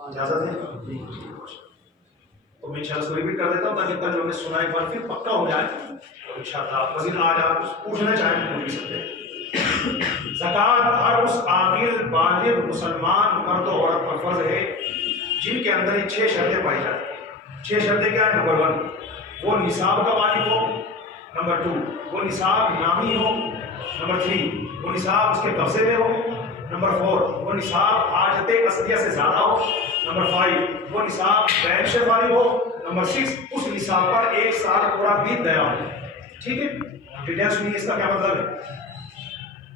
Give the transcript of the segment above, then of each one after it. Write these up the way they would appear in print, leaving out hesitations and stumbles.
इजाजत है? तो मैं इंशाल्लाह रिपीट कर देता हूँ ताकि कल जो हमने सुना एक बार फिर पक्का हो जाए। और इंशाल्लाह मज़ीद आज आप पूछना चाहें पूछ भी सकते हैं। ज़कात हर उस आकिल बालिग मुसलमान मर्द और औरत पर फर्ज है जिनके अंदर ये 6 शर्तें पाई जाती हैं। 6 शर्तें क्या है? नंबर 1 वो निसाब का मालिक हो, नंबर 2 वो निसाब नामी हो, नंबर 3 वो निसाब उसके कब्जे में हो, नंबर 4 वो निसाब हाजत असलिया से ज़्यादा हो, नंबर 5 वो निसाब बैंक से फारिग हो, नंबर 6 उस निसाब पर 1 साल पूरा बीत गया हो। ठीक है, डिटेल सुनिए इसका क्या मतलब है।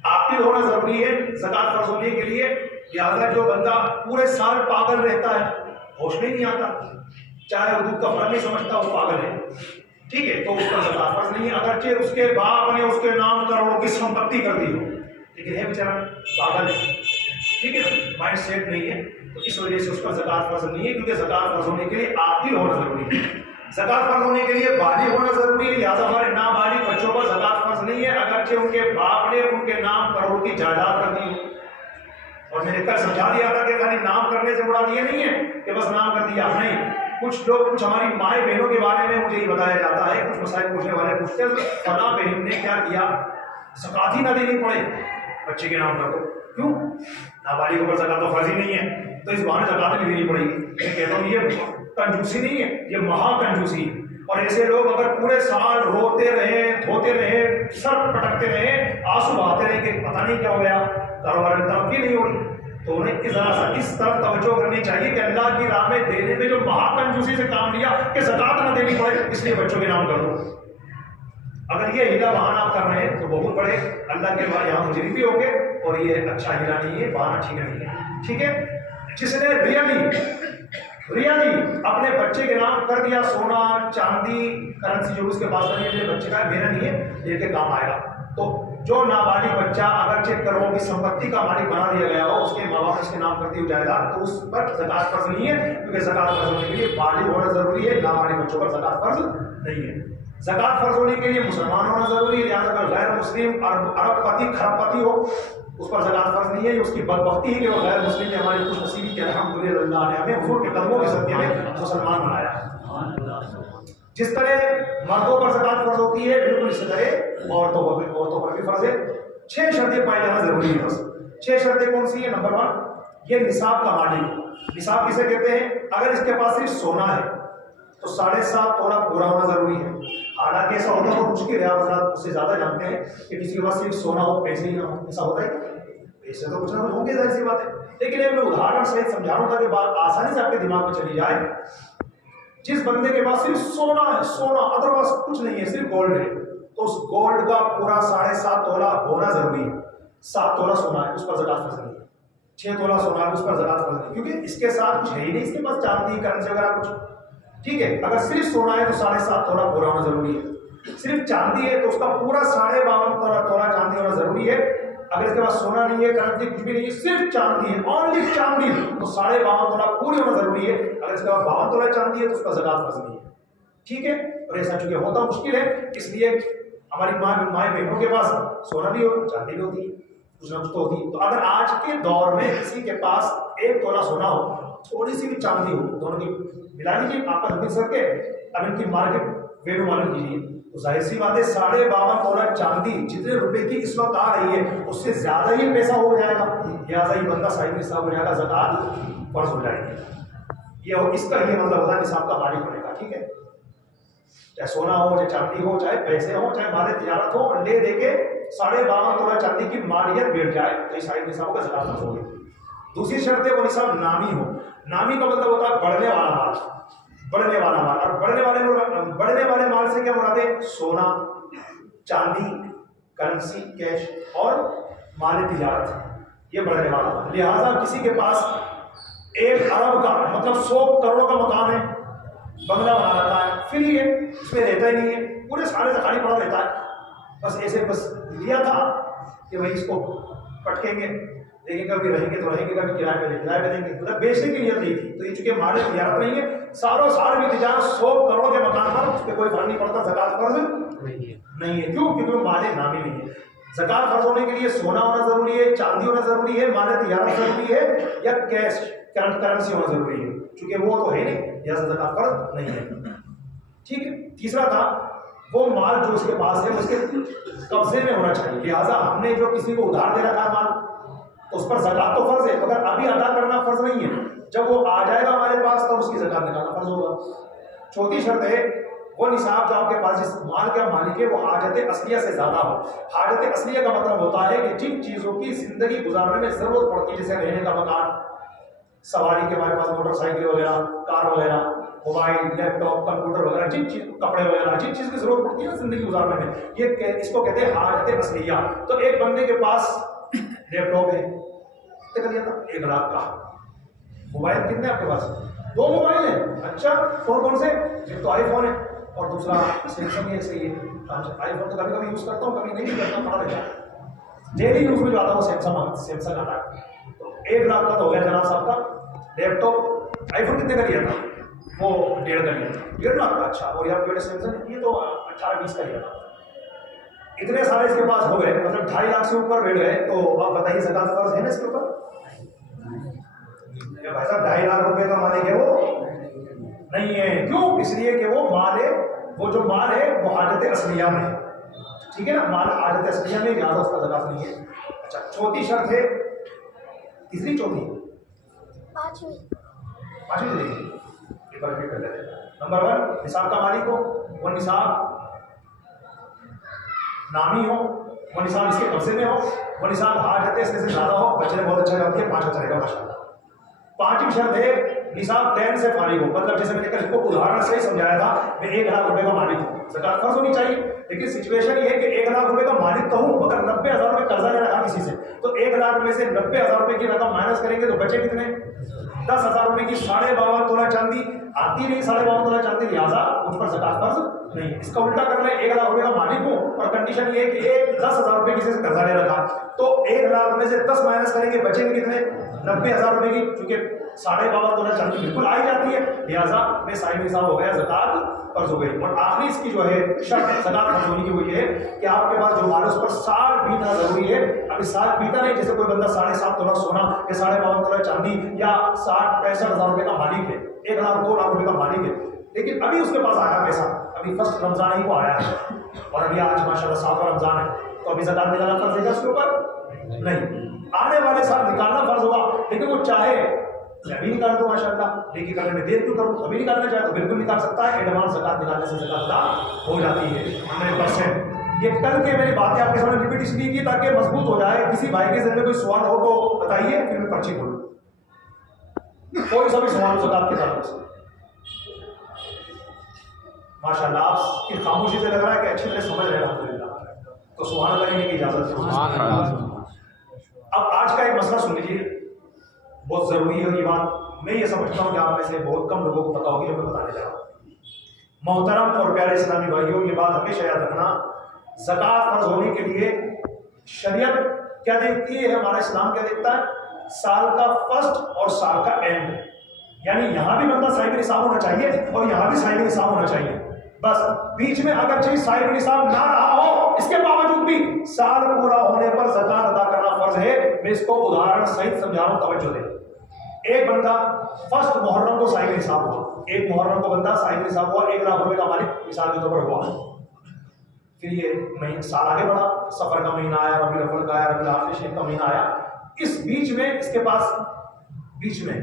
आकिल होना जरूरी है ज़कात फर्ज होने के लिए। लिहाजा जो बंदा पूरे साल पागल रहता है, होश में नहीं आता, चाहे वो दूध का फर्क नहीं समझता, वो पागल है, ठीक है, तो उसका ज़कात फर्ज नहीं है। अगरचे उसके बाप ने उसके नाम करोड़ों की संपत्ति कर दी हो, लेकिन है बेचारा पागल है, ठीक है, माइंड सेट नहीं है, तो इस वजह से उसका ज़कात फर्ज नहीं है। क्योंकि ज़कात फर्ज होने के लिए आकिल होना जरूरी है, ज़कात फर्ज होने के लिए बालिग होना जरूरी है। लिहाजा हमारे नाबालिग बच्चों पर ज़कात फर्ज नहीं है अगरचे उनके बाप ने उनके नाम करोड़ की जायदाद कर दी हो। और मैंने कल समझा दिया था कि खाली नाम करने से मुराद ये नहीं है कि बस नाम कर दिया, नहीं। कुछ लोग, कुछ हमारी माए बहनों के बारे में मुझे ये बताया जाता है, कुछ मसाइल पूछने वाले पूछते हैं फला बहन ने क्या किया, ज़कात ही ना देनी पड़े बच्चे के नाम पर, तो क्यों? नाबालिग पर ज़कात तो फर्ज ही नहीं है, तो इस बहाने ज़कात नहीं देनी पड़ेगी। मैं कहता हूँ ये कंजूसी नहीं है, ये महाकंजूसी है। और ऐसे लोग अगर पूरे साल रोते रहे, धोते रहे, सर पटकते रहे, आंसू बहाते रहे कि पता नहीं क्या हो गया, कारोबार में तरक्की नहीं हो रही, तो उन्हें इस तरफ तवज्जो करनी चाहिए कि अल्लाह की राह में देने में जो महाकंजूसी से काम लिया कि ज़कात न देनी पड़े इसलिए बच्चों के नाम कर दो। अगर ये हीला बहाना आप कर रहे हैं तो बहुत बड़े अल्लाह के बाद यहाँ मुजरिम भी होंगे, और ये अच्छा हीला नहीं है, बहाना ठीक नहीं है, ठीक है। जिसने रियली अपने बच्चे के नाम कर दिया सोना चांदी करेंसी जो उसके पास बनी है, बच्चे का मेरा नहीं है, लेके काम आएगा, तो जो नाबालिग बच्चा अगर चेक करोड़ों की संपत्ति का मालिक बना दिया गया हो, उसके माँ बाप इसके नाम करती हुई जायदाद, तो उस पर ज़कात फर्ज नहीं है। क्योंकि ज़कात फर्ज होने के लिए बालिग होना जरूरी है, नाबालिग बच्चों पर ज़कात फर्ज नहीं है। ज़कात फर्ज होने के लिए मुसलमान होना जरूरी है। लिहाजा अगर गैर मुस्लिम अरबपति खरबपति हो, उस पर ज़कात फर्ज नहीं है। उसकी बदबख्ती है कि वो गैर मुस्लिम ने हमारी खुशनसीबी के अल्हम्दुलिल्लाह ने हमें हुजूर के कदमों के सदक़े में मुसलमान बनाया। जिस तरह मर्दों पर ज़कात फर्ज होती है, बिल्कुल इसी तरह औरतों पर भी फर्ज है। 6 शर्तें पाई जाना जरूरी है। बस 6 शर्तें कौन सी है? नंबर 1 ये निसाब का मालिक। निसाब किसे कहते हैं? अगर इसके पास सिर्फ सोना है तो 7.5 तोला पूरा होना जरूरी है। हालांकि ऐसा होता है तो मुश्किल है, आप उससे ज्यादा जानते हैं कि किसी के पास सिर्फ सोना हो पैसे ही ना हो, ऐसा होता है? पैसे तो कुछ ना कुछ होंगे, जाहिर सी बात है, लेकिन मैं उदाहरण सहित समझा रहा हूं ताकि बात आसानी से आपके दिमाग में चली जाए। जिस बंदे के पास सिर्फ सोना है, सोना, अदरवाइज कुछ नहीं है, सिर्फ गोल्ड है, तो उस गोल्ड का पूरा 7.5 तोला होना जरूरी है। 7 तोला सोना है, उस पर ज़कात फर्ज नहीं है। 6 तोला सोना है, उस पर ज़कात फर्ज नहीं, क्योंकि इसके साथ कुछ है ही नहीं, इसके पास चांदी करेंसी वगैरह कुछ, ठीक है। अगर सिर्फ सोना है तो 7.5 तोला पूरा होना जरूरी है। सिर्फ चांदी है तो उसका पूरा 52.5 तोला चांदी होना जरूरी है। अगर इसके पास सोना नहीं है, करेंसी कुछ भी नहीं है, सिर्फ चांदी है, ओनली चांदी, तो 52.5 तोला पूरी होना जरूरी है। अगर इसके पास 52 तोला चांदी है तो उसका ज़कात फर्ज नहीं है, ठीक है। और ऐसा चूंकि होता मुश्किल है, इसलिए हमारी माए बहनों के पास सोना भी हो, चांदी भी होती है, कुछ ना कुछ तो होती है। तो अगर आज के दौर में किसी के पास 1 तोला सोना हो, थोड़ी सी भी चांदी हो, दोनों की मिला लीजिए, आपका मिल सके, अब इनकी मार्केट वैल्यू मालूम कीजिए, तो जाहिर सी बात है 52.5 तोला चांदी जितने रुपए की इस वक्त आ रही है उससे ज्यादा ही पैसा हो जाएगा। लिहाजा ये बंदा साहिब निसाब हो जाएगा, ज़कात फर्ज हो जाएगी। ये इसका ये मतलब होता है निसाब का मालिक होने का, ठीक है। चाहे सोना हो, चाहे चांदी हो, चाहे पैसे हो, चाहे माल तिजारत हो, ले देके 52.5 तोला चांदी की मालियत बैठ जाए तो साहिब निसाब का ज़कात फर्ज होगी। दूसरी शर्त है वो निसाब नामी हो। नामी का मतलब होता है बढ़ने वाला माल, बढ़ने वाला माल। और बढ़ने वाले माल से क्या मुराद है? सोना, चांदी, करेंसी, कैश और माल तिजारत, ये बढ़ने वाला माल। लिहाजा किसी के पास 1 अरब का मतलब 100 करोड़ का मकान है, बंगला बना रखा है, फिर ये इसमें रहता ही नहीं है, पूरे सारे से खाली पड़ा रहता है, बस ऐसे बस लिया था कि भाई इसको पटकेंगे, लेकिन कभी रहेंगे तो रहेंगे, कभी किराए पे देंगे, मतलब बेचने की नियत नहीं थी। तो ये चूंकि माल तिजारत नहीं है, सालों साल भी तिजारत 100 करोड़ के मकान पर उस पर कोई फर्क नहीं पड़ता, ज़कात फर्ज नहीं है। क्यों? क्योंकि वो माल नामी नहीं है। ज़कात फर्ज होने के लिए सोना होना जरूरी है, चांदी होना जरूरी है, माल तिजारत जरूरी है, या कैश करेंसी होना जरूरी है, क्योंकि वो तो है नहीं, लिहाजा ज़कात फर्ज नहीं है। ठीक है। तीसरा था वो माल जो उसके पास है उसके कब्जे में होना चाहिए, लिहाजा हमने जो किसी को उधार दे रखा माल तो उस पर ज़कात तो फर्ज है, मगर अभी अदा करना फर्ज नहीं है, जब वो आ जाएगा हमारे पास तब उसकी ज़कात निकालना फर्ज होगा। चौथी शर्त है वो निसाब जो आपके पास जिस माल का मालिक है वो हाजत असलिया से ज्यादा हो। हाजत असलिया का मतलब होता है कि जिन चीजों की जिंदगी गुजारने में जरूरत पड़ती है, जैसे रहने का मकान, सवारी के हमारे पास मोटरसाइकिल वगैरह, कार वगैरह, मोबाइल, लैपटॉप, कंप्यूटर वगैरह, जिन चीज, कपड़े वगैरह, जिन चीज की जरूरत पड़ती है ना जिंदगी गुजारने में, ये इसको कहते हैं हाजत असलिया। तो एक बंदे के पास लैपटॉप है, कितने का लिया था? 1 लाख का। मोबाइल कितने आपके पास? 2 मोबाइल है। अच्छा, फोन कौन से? एक तो आईफोन है और दूसरा सैमसंग है। सही है। आईफोन तो कभी कभी यूज करता हूँ, कभी नहीं करता, पता रहता है। डेली यूज में जो आता है वो सैमसंग आता है। तो 1 लाख का तो हो गया जनाब साहब का लैपटॉप। आईफोन कितने का लिया था? वो 1.5 का लिया था। 1.5 लाख का। अच्छा, और यहाँ पे सैमसंग ये तो 18-20 का लिया था। इतने सारे इसके पास हो गए, मतलब 2.5 लाख से ऊपर बैठ गए, तो आप बताइए ज़कात फर्ज है ना इसके ऊपर? भाई साहब 2.5 लाख रुपए का मालिक है वो नहीं है। क्यों? इसलिए कि वो माल है, वो जो माल है वो हाजत असलिया में, ठीक है ना, माल हाजत असलिया में, ज्यादा उसका ज़कात नहीं है। अच्छा, चौथी शर्त है, तीसरी चौथी पांचवी देखिए, एक बार रिपीट कर लेते हैं। नंबर 1 निसाब का मालिक हो, वो निसाब नामी हो, वो निसाब इसके कब्जे में हो, वो निसाब हाजत इसके से ज्यादा हो। बच्चे ने बहुत अच्छा काम किया, 5 चलेगा माशाल्लाह। 5वीं शर्त है निसाब दैन से फारिग हो, मतलब जैसे मैंने कल इसको उदाहरण से ही समझाया था, मैं 1 लाख रुपए का मालिक हूँ, ज़कात फर्ज होनी चाहिए। लेकिन सिचुएशन ये है कि 1 लाख रुपए का मालिक तो हूँ, मगर 90,000 रुपए कर्जा ले रखा किसी से, तो 1 लाख में से 90,000 रुपए की रकम माइनस करेंगे तो बचे कितने? 10,000 रुपए की 52.5 तोला चांदी आती नहीं, 52.5 तोला चांदी, लिहाजा उस पर ज़कात फर्ज नहीं। इसका उल्टा करना है, 1 लाख रुपए का मालिक हूँ और कंडीशन ये है कि 10,000 रुपए किसी से कर्जा ले रखा, तो 1 लाख में से 10 माइनस करेंगे, बचेंगे कितने? 90,000 रुपए की, क्योंकि 52.5 तोला चांदी बिल्कुल आ ही जाती है, लिहाजा में साहिब निसाब हो गया, ज़कात फर्ज हो गई। और आखिरी इसकी जो है शर्त ज़कात फर्ज होने की वो ये है कि आपके पास जो माल है उस पर साल बीतना जरूरी है। अभी साल बीता नहीं, जैसे कोई बंदा 7.5 तोला सोना या 52.5 तोला चांदी या 60-65,000 रुपए का मालिक है, 1 लाख 2 लाख रुपए का मालिक है, लेकिन अभी उसके पास आया पैसा, अभी फर्स्ट रमजान ही को आया है और अभी आज माशाल्लाह 7वां रमजान है, तो अभी ज़कात निकालना फर्ज है उसके ऊपर नहीं। आने वाले साल निकालना फर्ज होगा, लेकिन वो चाहे मैं भी निकाल दूं माशाल्लाह, लेकिन करने में देर क्यों करूं? अभी निकालना चाहे तो बिल्कुल निकाल सकता है। एडवांस ज़कात निकालने से ज़कात अदा हो जाती है 100%। ये कल के मेरी बातें आपके सामने रिपीट इसलिए की ताकि मजबूत हो जाए। किसी भाई के जरिए कोई सवाल हो तो बताइए, फिर मैं पर्ची खोलूं। कोई सा भी सवाल ज़कात के ताल्लुक से? माशाल्लाह आपकी खामोशी से लग रहा है कि अच्छी तरह समझ रहे हैं अल्हम्दुलिल्लाह, तो सुभान अल्लाह कहने की इजाजत है। अब आज का एक मसला सुन लीजिए, बहुत जरूरी है ये बात। मैं ये समझता हूँ कि आप में से बहुत कम लोगों को पता होगी जो मैं बताने जा रहा हूँ। मोहतरम और प्यारे इस्लामी भाइयों, ये बात हमेशा याद रखना, ज़कात फर्ज होने के लिए शरीयत क्या देखती है, हमारा इस्लाम क्या देखता है? साल का फर्स्ट और साल का एंड, यानी यहाँ भी बंदा साहिब निसाब होना चाहिए और यहाँ भी साहिब निसाब होना चाहिए। बस बीच में अगर चीज साहिब निसाब ना रहा हो, इसके बावजूद भी साल पूरा होने पर ज़कात अदा करना फर्ज है। मैं इसको उदाहरण सहित समझा रहा हूं, तवज्जो दें। एक बंदा फर्स्ट मुहर्रम को साहिब निसाब हुआ, 1 मुहर्रम को बंदा साहिब निसाब हुआ, 1 लाख रुपए का मालिक मिसाल के तौर पर हुआ। फिर ये महीना साल आगे बढ़ा, सफर का महीना आया, रबी अव्वल का आया, रबी आखिर का महीना आया, इस बीच में इसके पास बीच में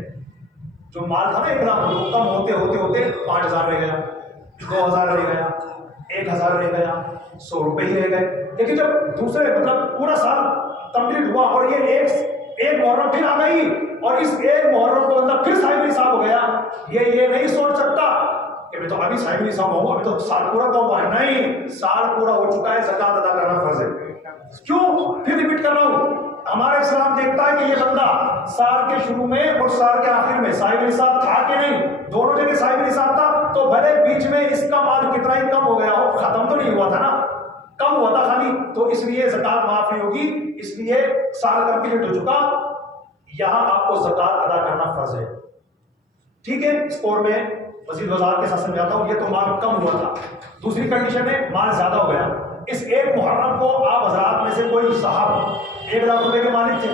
जो माल था ना 1 लाख, कम होते होते होते 5,000 रह गया, 2,000 रह गया, 1,000 रह गया, 100 रुपए ही रह गए। लेकिन जब दूसरे मतलब पूरा साल कंप्लीट हुआ और ये एक मुहर्रम फिर आ गई और इस 1 मुहर्रम को बंदा फिर साहिब निसाब हो गया, ये नहीं सोच सकता कि मैं तो अभी साहिब निसाब हूं, अभी तो साल पूरा का हुआ है। नहीं, साल पूरा हो चुका है, ज़कात अदा करना फर्ज है। क्यों? फिर रिपीट कर रहा हूं, हमारा इस्लाम देखता है कि ये बंदा साल के शुरू में और साल के आखिर में साहिब निसाब था कि नहीं, दोनों जगह साहिब निसाब था, तो भले बीच में इसका माल कितना ही कम हो गया हो, खत्म तो नहीं हुआ था ना, कम हुआ था खाली, तो इसलिए ज़कात माफ नहीं होगी। इसलिए साल कंप्लीट हो चुका, यहां आपको ज़कात अदा करना फर्ज है। ठीक है, स्कोर में मजीद वजाहत के साथ समझाता हूं। ये तो माल कम हुआ था। दूसरी कंडीशन है माल ज्यादा हो गया। इस 1 मुहर्रम को आप हजरात में से कोई साहब 1 लाख रुपए के मालिक थे,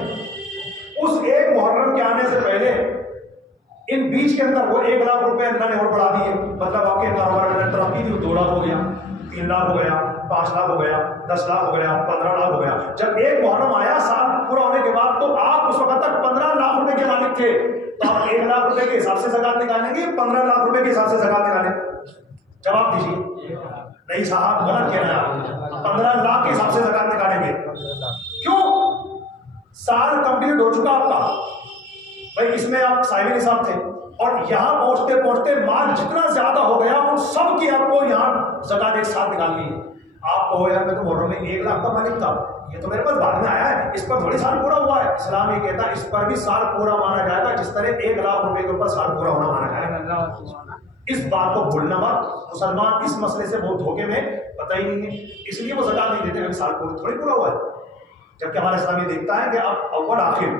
उस 1 मुहर्रम के आने से पहले इन बीच के अंदर वो 1 लाख रुपए अल्लाह ने और बढ़ा दिए, मतलब आपके कारोबार में तरक्की थी, 2 लाख हो गया, 3 लाख हो गया, 5 लाख हो गया, 10 लाख हो गया, 15 लाख हो गया। जब एक मुहर्रम आया साल पूरा होने के बाद, तो आप उस वक्त तक 15 लाख रुपए के मालिक थे, तो आप 1 लाख रुपए के हिसाब से ज़कात निकालेंगे, 15 लाख रुपए के हिसाब से ज़कात निकालेंगे? जवाब दीजिए। नहीं साहब, गलत कह रहे हैं आप, 15 लाख के हिसाब से ज़कात निकालेंगे। क्यों? साल कंप्लीट हो चुका आपका भाई, इसमें आप साहिब निसाब थे, और यहां पहुंचते पहुंचते माल जितना ज्यादा हो गया उन सब की आपको यहां ज़कात एक साथ निकालनी है। आप कहो यार मैं तो मुहर्रम में 1 लाख का मालिक था, ये तो मेरे पास बाद में आया है, इस पर थोड़ी साल पूरा हुआ है। इस्लाम ये कहता है इस पर भी साल पूरा माना जाएगा, जिस तरह 1 लाख रुपए के ऊपर साल पूरा होना माना जाएगा। इस बात को भूलना मत। मुसलमान इस मसले से बहुत धोखे में, पता ही नहीं है, इसलिए वो ज़कात नहीं देते, साल पूरा थोड़ी पूरा हुआ है। जबकि हमारा इस्लाम ये देखता है कि अब अव्वल आखिर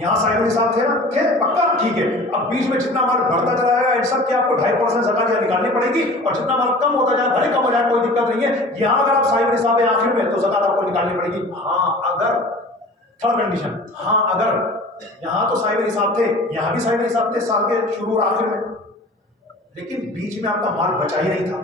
यहाँ साहिब निसाब थे ना, थे पक्का, ठीक है, अब बीच में जितना माल बढ़ता चला जाएगा इन सब की आपको 2.5% ज़कात निकालनी पड़ेगी, और जितना माल कम होता जाए भले कम हो जाए कोई दिक्कत नहीं है। यहाँ अगर आप साहिब निसाब है आखिर में तो ज़कात आपको निकालनी पड़ेगी। हाँ अगर, थर्ड कंडीशन, हाँ अगर यहाँ तो साहिब निसाब थे, यहाँ भी साहिब निसाब थे साल के शुरू और आखिर में, लेकिन बीच में आपका माल बचा ही नहीं था,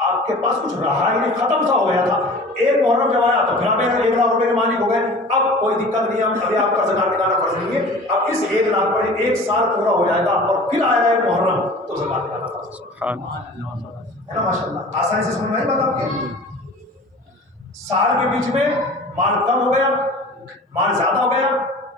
आपके पास कुछ रहा ही नहीं, खत्म सा हो गया था। एक मुहर्रम जब आया तो फिर आप 1 लाख रुपए के मालिक हो गए। अब कोई दिक्कत नहीं है, अभी आपका ज़कात निकालना फर्ज नहीं है। अब इस 1 लाख पर 1 साल पूरा हो जाएगा और फिर आएगा एक मुहर्रम, तो ज़कात निकालना फर्ज है ना। माशाअल्लाह, आसानी से समझ में आई बात आपके। साल के बीच में माल कम हो गया, माल ज्यादा हो गया,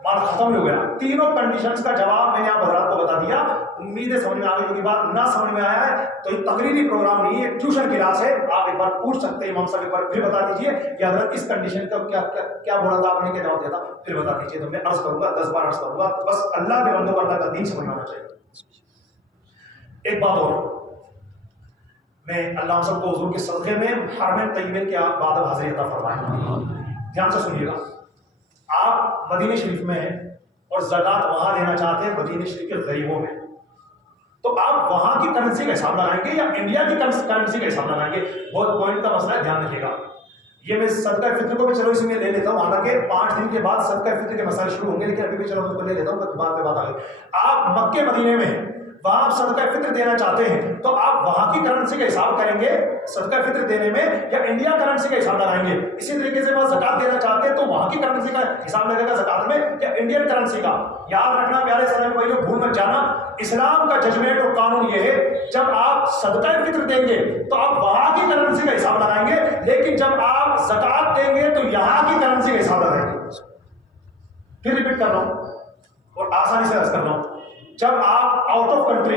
माल खत्म हो गया, तीनों कंडीशंस का जवाब मैंने आप हजरात को बता दिया। उम्मीद है समझ में आ गई। बात ना समझ में आया है तो ये तकरीरी प्रोग्राम नहीं है, ट्यूशन क्लास है, आप एक बार पूछ सकते हैं इमाम साहब, एक बार फिर बता दीजिए कि हजरत इस कंडीशन का क्या क्या क्या बोला था आपने, क्या जवाब दिया था, फिर बता दीजिए। तो मैं अर्ज करूंगा, 10 बार अर्ज करूंगा, बस अल्लाह के बंदों अल्लाह का दीन समझ में आना चाहिए। एक बात और, मैं अल्लाह सबको हुजूर के सदक़े में हरम तय्यबे के बाद हाज़िरी अता फरमाए। ध्यान से सुनिएगा, आप मदीने शरीफ में हैं और ज़कात वहां देना चाहते हैं मदीने शरीफ के गरीबों में, तो आप वहां की करेंसी का हिसाब लगाएंगे या इंडिया की करेंसी का हिसाब लगाएंगे? बहुत पॉइंट का मसला है, ध्यान रखिएगा। ये मैं सदका फित्र को भी चलो इसमें ले लेता हूँ, हालांकि 5 दिन के बाद सदका फित्र के मसाले शुरू होंगे, लेकिन अभी भी चलो मैं उसको ले लेता हूँ, बाद में बात आ गई। आप मक्के मदीने में वहां आप सदका फित्र देना चाहते हैं, तो आप वहां की करेंसी का हिसाब करेंगे सदका फित्र देने में या इंडिया करेंसी का हिसाब लगाएंगे? इसी तरीके से वहां ज़कात देना चाहते हैं तो वहां की करेंसी का हिसाब लगेगा ज़कात में या इंडियन करेंसी का? याद रखना प्यारे इस्लामी भाइयों, भूल मत जाना, इस्लाम का जजमेंट और कानून ये है, जब आप सदका फित्र देंगे तो आप वहां की करेंसी का हिसाब लगाएंगे, लेकिन जब आप ज़कात देंगे तो यहां की करेंसी का हिसाब लगाएंगे। फिर रिपीट कर रहा हूं और आसानी से अर्ज कर रहा हूं, जब आप आउट ऑफ कंट्री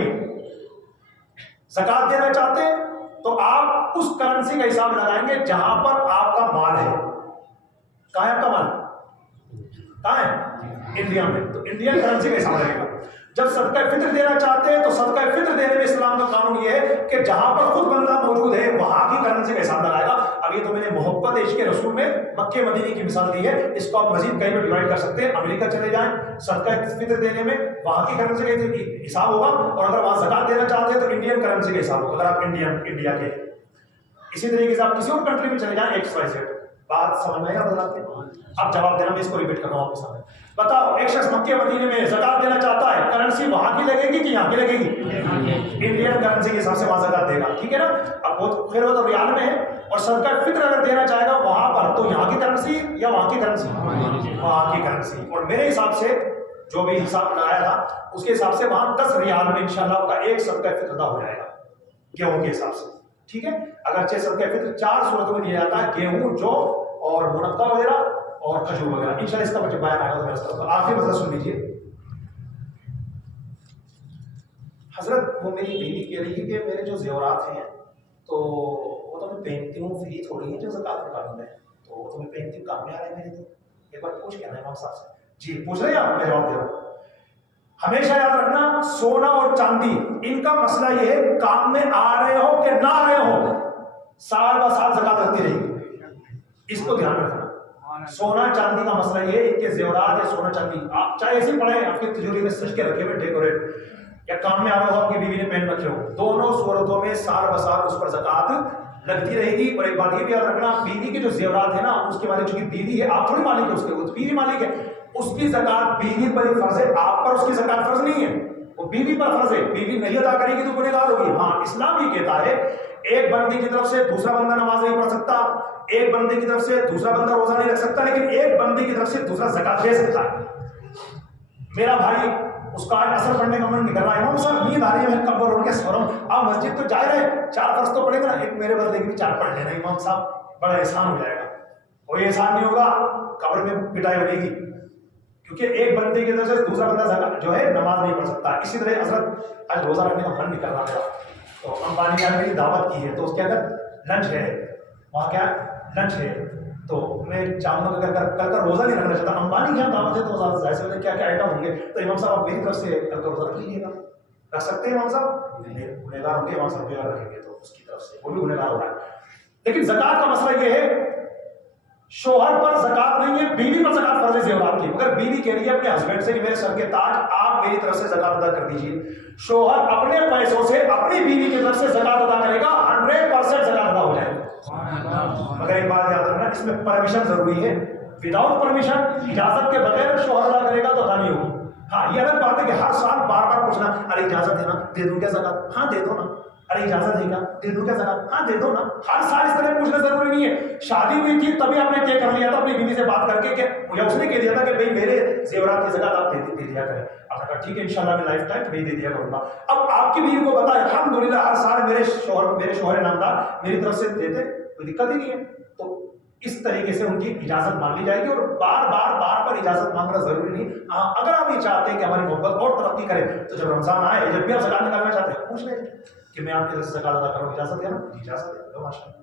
ज़कात देना चाहते हैं तो आप उस करेंसी का हिसाब लगाएंगे जहां पर आपका माल है। कहां है आपका माल? कहां है? इंडिया में, तो इंडियन करेंसी का हिसाब लगेगा। जब सदका फित्र देना चाहते हैं तो सदका फित्र देने में इस्लाम का कानून यह है कि जहां पर खुद बंदा मौजूद है वहां की करेंसी का हिसाब लगाएगा। अब ये तो मैंने मोहब्बत इश्क़ रसूल में मक्के मदीने की मिसाल दी है, इसको आप मजीद कहीं पर डिवाइड कर सकते हैं। अमेरिका चले जाएं, सदका फित्र देने में वहां की करेंसी का हिसाब होगा, और अगर वहां ज़कात देना चाहते हैं तो इंडियन करेंसी का हिसाब होगा, अगर आप इंडिया के। इसी तरीके से आप किसी और कंट्री में चले जाएं, XYZ, बात समझ में आई आपके? अब जवाब देना, मैं इसको रिपीट कर रहा हूं आपके सामने। बताओ, एक शख्स मक्के मदीने में ज़कात देना चाहता है, करेंसी वहां की लगेगी कि यहाँ की लगेगी? इंडियन करेंसी के हिसाब से वहां ज़कात देगा, ठीक है ना। अब वो फिर वो तो रियाल में है, और सदका फित्र अगर देना चाहेगा वहां पर तो यहाँ की करेंसी या वहां की करेंसी? वहां की करेंसी। और मेरे हिसाब से जो भी हिसाब लगाया था उसके हिसाब से वहां 10 रियाल में इंशाल्लाह आपका एक सदका फित्र अदा हो जाएगा गेहूं के हिसाब से, ठीक है। अगरचे सदका फित्र 4 सूरतों में दिया जाता है, गेहूं, जौ और मुनक्का वगैरह और खजूर वगैरह। इंशाल्लाह इसका बच्चे बयान आएगा तो मैं आखिरी मसला सुन लीजिए। हजरत, वो मेरी बीवी कह रही है कि मेरे जो जेवरात हैं तो वो तो मैं पहनती हूँ, फ्री थोड़ी है जो ज़कात निकालूं मैं, तो वो तो मैं पहनती हूँ, काम में आ रहा है मेरे, तो एक बार पूछ कहना है इमाम साहब से। जी पूछ रहे हैं आप, मैं जवाब दे रहा हूँ। हमेशा याद रखना, सोना और चांदी इनका मसला ये है, काम में आ रहे हो कि ना आ रहे हो, साल ब साल ज़कात लगती रहेगी, इसको ध्यान रखना। सोना चांदी का मसला ये है, इनके जेवरात है सोना चांदी, आप चाहे ऐसे पढ़े आपकी तिजोरी में सज के रखे हुए डेकोरेट, या काम में आ रहा हो आपकी बीवी ने पहन रखे हो, दोनों सूरतों में साल ब साल उस पर ज़कात लगती रहेगी। और एक बात ये भी याद रखना, बीवी के जो जेवरात है ना उसके मालिक चूंकि बीवी है, आप थोड़ी मालिक है उसके, वो बीवी मालिक है, उसकी ज़कात बीवी पर ही फर्ज है, आप पर उसकी ज़कात फर्ज नहीं है। वो बीवी पर फर्ज है, बीवी नहीं अदा करेगी तो गुनहगार होगी। हाँ, इस्लाम ही कहता है एक बंदे की तरफ से दूसरा बंदा नमाज नहीं पढ़ सकता, एक बंदे की तरफ से दूसरा बंदा रोजा नहीं रख सकता, लेकिन एक बंदे की तरफ से दूसरा ज़कात दे सकता है। मेरा भाई उसका आज असर पढ़ने का मन नहीं कर रहा है, इमाम साहब नींद आ रही है, मैं कब्र उठ के सो रहा हूं, आप मस्जिद तो जा रहे हैं, 4 फर्ज तो पढ़ेगा ना, एक मेरे बंदे की भी 4 पढ़ लेना इमाम साहब, बड़ा एहसान हो जाएगा। कोई एहसान नहीं होगा, कब्र में पिटाई बनेगी, क्योंकि एक बंदे की तरफ से दूसरा बंदा जो है नमाज नहीं पढ़ सकता। इसी तरह हजरत आज रोजा रखने का मन नहीं कर रहा मेरा, तो अंबानी ने मेरी दावत की है, तो उसके अंदर लंच है, वहाँ क्या लंच है, तो मैं चाहूंगा कि कल का रोजा नहीं रखना चाहता। अंबानी क्या दावत है तो जाहिर से क्या क्या आइटम होंगे, तो इमाम साहब आप मेरी तरफ से कल का रोजा रख लीजिएगा। रख सकते हैं इमाम साहब? गुनहगार होंगे इमाम साहब, गुनहगार रखेंगे तो उसकी तरफ से वो भी गुनहगार हो रहा है। लेकिन ज़कात का मसला ये है, शोहर पर ज़कात नहीं है, बीवी पर ज़कात फर्ज है ज़ेवरात की। अगर बीवी कह रही है अपने हस्बैंड से कि मेरे सर के ताज आप मेरी तरफ से ज़कात अदा कर दीजिए, शोहर अपने पैसों से अपनी बीवी की तरफ से ज़कात अदा करेगा, 100% ज़कात अदा हो जाएगा। मगर एक बात याद रखना, इसमें परमिशन जरूरी है। विदाउट परमिशन, इजाजत के बगैर शोहर अदा करेगा तो अदा नहीं होगी। हाँ, ये अलग बात है कि हर साल बार बार पूछना, अरे इजाजत है ना, दे दूं क्या ज़कात? हाँ दे दो ना। अरे इजाजत है क्या? दे दूं क्या ज़कात? हाँ दे दो ना। हर साल इस तरह पूछना जरूरी नहीं है। शादी हुई थी तभी आपने तय कर लिया था अपनी बीवी से बात करके कि उसने कह दिया था कि भाई मेरे जेवरात की ज़कात आप दे दिया करें, आपने कहा ठीक है इंशाल्लाह मैं लाइफ टाइम मैं दे दिया करूंगा। अब आपकी बीवी को पता है अल्हम्दुलिल्लाह हर साल मेरे शोहर नामदार मेरी तरफ से देते, कोई दिक्कत ही नहीं है, तो इस तरीके से उनकी इजाजत मान ली जाएगी। और बार बार इजाजत मांगना जरूरी नहीं। हाँ, अगर आप ये चाहते हैं कि हमारी मोहब्बत और तरक्की करे, तो जब रमजान आए, जब भी आप ज़कात निकालना चाहते हैं, पूछ लें कि मैं आपकी तरफ से ज़कात अदा करूँ, इजाजत है ना? इजाजत है, तो माशाल्लाह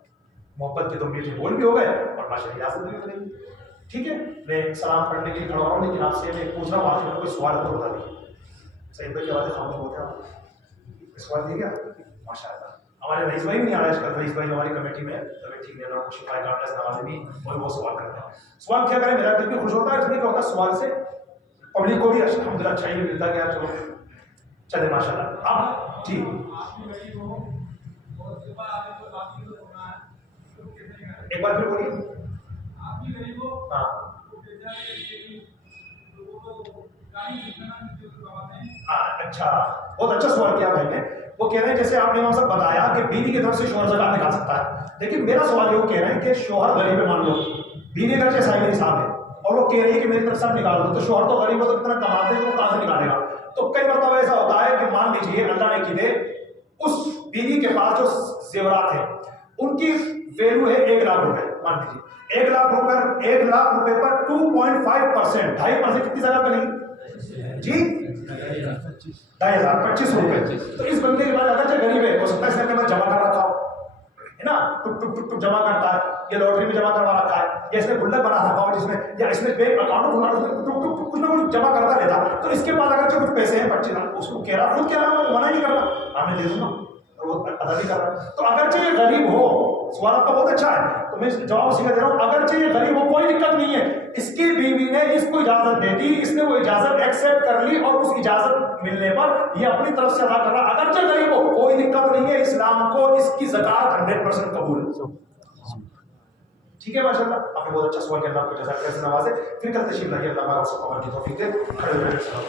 मोहब्बत के तो मीठे बोल भी हो गए और माशाल्लाह इजाजत भी मिलेगी। ठीक है, मैं सलाम पढ़ने के लिए खड़ा हूँ, लेकिन आपसे मैं पूछ रहा हूँ, आपसे कोई सवाल तो बता दीजिए। सही भाई की बातें खामोश होते हैं आप, सवाल दिए क्या? माशाल्लाह हमारे रईस भाई भी नहीं आ रहा है, रईस भाई हमारी कमेटी में तबीयत ठीक नहीं है, कुछ शिकायत काटने से नवाज भी और वो सवाल करते हैं। सवाल क्या करें, मेरा दिल भी खुश होता है, इसलिए क्या होता है सवाल से पब्लिक को भी अल्हम्दुलिल्लाह अच्छा ही मिलता है। चलो चले माशाल्लाह। अब जी एक बार फिर बोलिए। हाँ अच्छा, बहुत अच्छा सवाल किया भाई ने। वो कह रहे हैं जैसे आपने वहां से बताया कि बीवी की तरफ से शोहर ज़कात निकाल सकता है, लेकिन मेरा सवाल ये कह रहे हैं कि शोहर गरीब है, मान लो बीवी घर के साहिब निसाब है और वो कह रही है कि मेरी तरफ से निकाल दो, तो शोहर तो गरीब है, तो कितना कमाते हैं तो वो कहां से निकालेगा? तो कई मरतबा ऐसा होता है कि मान लीजिए अल्लाह ने की दे उस बीवी के पास जो जेवरात है उनकी वैल्यू है 1 लाख रुपए, मान लीजिए 1 लाख रुपए पर 2.5%, 2.5% कितनी ज़कात बनेगी जी? 25 रुपए। तो इस बंदे के पास अगर गरीब है, हो सकता है इसने अपने पास जमा कर रखा हो, है ना, टुक जमा करता है, ये लॉटरी में जमा करवा रखा है, या इसने गुल्लक बना रखा हो जिसमें, या इसने बैंक अकाउंट खुला टुक कुछ ना कुछ जमा करता रहता। तो इसके पास अगर कुछ पैसे हैं 25 लाख, उसको कह रहा खुद कह रहा है, मना नहीं कर रहा, हाँ मैं दे दूंगा, और वो अदा नहीं कर रहा। तो अगर ये गरीब हो, सवाल आपका बहुत अच्छा है, तो मैं जवाब उसी का दे रहा हूँ, अगर ये गरीब हो कोई दिक्कत नहीं है, इसकी बीवी ने इसको इजाजत दे दी, इसने वो इजाजत एक्सेप्ट कर ली और उस इजाजत मिलने पर ये अपनी तरफ से अदा कर रहा, अगर ये गरीब हो कोई दिक्कत नहीं है, इस्लाम को इसकी ज़कात 100% कबूल है। ठीक है माशाल्लाह, आपने बहुत अच्छा सवाल किया, आपको जज़ाकल्लाह खैर से नवाजे। फिर कल तशरीफ लाइए, अल्लाह पाक आपको कबूल की तौफीक दे।